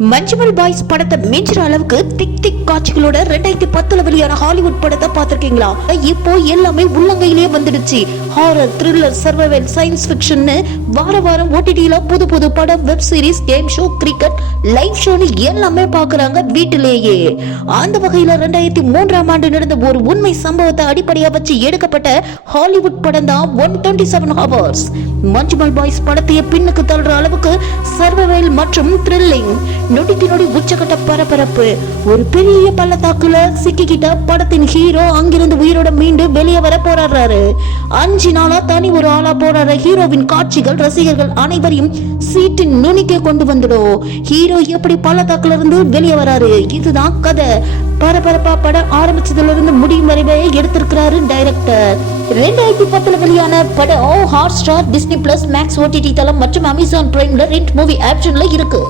Manjummel boys படத்தை மிஞ்சுற அளவுக்கு திக் திக் காட்சிகளோட 2010 வெளியான ஹாலிவுட் படத்தை பார்த்திருக்கீங்களா? இப்போ எல்லாமே உள்ளங்கையிலேயே வந்துடுச்சு. Horror, thriller, survival, science fiction வார வாரம் ஓடிடில புது புது படம், web series, game show, cricket, live ஷோன்னு எல்லாமே பாக்குறாங்க வீட்டிலேயே. அந்த வகையில 2003ஆம் ஆண்டு நடந்த ஒரு உண்மை சம்பவத்தை அடிப்படையா வச்சு எடுக்கப்பட்ட ஹாலிவுட் படம் தான் 127 ஹவர்ஸ். மஞ்சுமல் பாய்ஸ் படத்தையே பின்னுக்கு தள்ளுற அளவுக்கு சர்வைவல் மற்றும் த்ரில்லிங், நொடிக்கு நொடி உச்சகட்ட பரபரப்பு. ஒரு பெரிய பள்ளத்தாக்குல சிக்கிக்கிட்ட படத்தின் ஹீரோ அங்கிருந்து உயிரோட மீண்டு வெளியே வர போராடுறாரு. 5 நாளா தனி ஒரு ஆளா போராடுற ஹீரோவின் காட்சிகள் ரசிகர்கள் அனைவரையும் சீட்டின் நுனிக்கே கொண்டு வந்துடும். ஹீரோ எப்படி பள்ளத்தாக்குல இருந்து வெளியே வராரு, இதுதான் கதை. பரபரப்பா படம் ஆரம்பிச்சதுல இருந்து முடியும் வரைவே எடுத்திருக்கிறாரு டைரக்டர். 2010 வெளியான படம் Hotstar, Disney plus, max OTT தளம் மற்றும் அமேசான் பிரைம்ல ரெண்ட் மூவி ஆப்ஷன்ல இருக்கு.